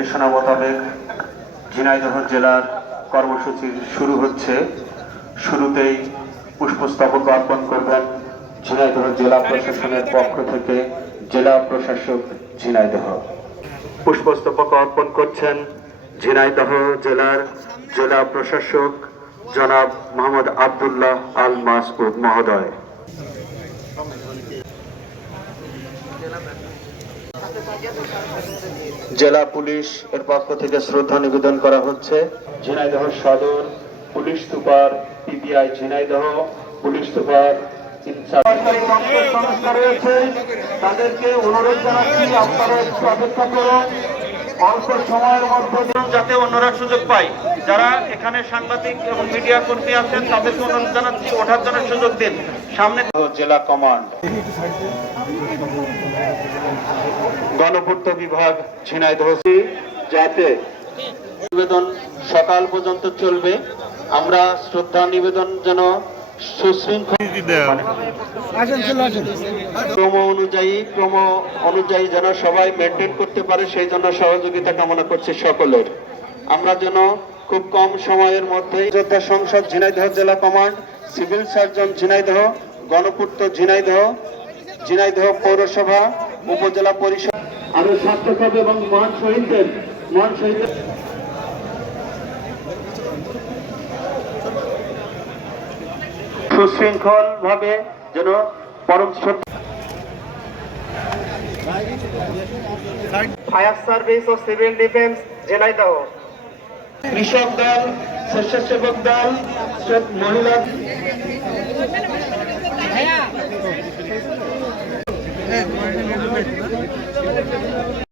নির্দেশনা মোতাবেক ঝিনাইদহ জেলার কর্মসূচি শুরু হচ্ছে। শুরুতেই পুষ্পস্তবক অর্পণ করবেন ঝিনাইদহ জেলা প্রশাসনের পক্ষ থেকে জেলা প্রশাসক ঝিনাইদহ। পুষ্পস্তবক অর্পণ করছেন ঝিনাইদহ জেলার জেলা প্রশাসক জনাব মোহাম্মদ আব্দুল্লাহ আল মাসউদ মহোদয়। জেলা পুলিশ এর পক্ষ থেকে শ্রদ্ধা নিবেদন করা হচ্ছে ঝিনাইদহ সদর police super PPI Jhenaidah police super তাদেরকে অনুরোধ জানাচ্ছি আপনারা একটু অপেক্ষা করুন, অল্প সময়ের মধ্যে যাতে অন্যরা সুযোগ পায়। যারা এখানে সাংবাদিক এবং মিডিয়া কর্মী আছেন তাদেরকে অনুরোধ জানাচ্ছি ওঠার জন্য সুযোগ দিন। সামনে জেলা কমান্ড গণপূর্ত বিভাগ ঝিনাইদহ যাতে নিবেদন সকাল পর্যন্ত চলবে। আমরা শ্রদ্ধা নিবেদন যেন সুশৃঙ্খল ক্রম অনুযায়ী যেন সবাই মেনটেন করতে পারে, সেই জন্য সহযোগিতা কামনা করছি সকলের। আমরা যেন খুব কম সময়ের মধ্যে যোদ্ধা সংসদ ঝিনাইদহ জেলা কমান্ড, সিভিল সার্জন ঝিনাইদহ, গণপূর্ত ঝিনাইদহ, ঝিনাইদহ পৌরসভা, উপজেলা পরিষদ আরো স্বাস্থ্যকর্মী এবং মহান শহীদদের সুশৃঙ্খল ভাবে যেন পরম ফায়ার সার্ভিস ও সিভিল ডিফেন্স ঝিনাইদহ, কৃষক দল, স্বেচ্ছাসেবক দল, মহিলা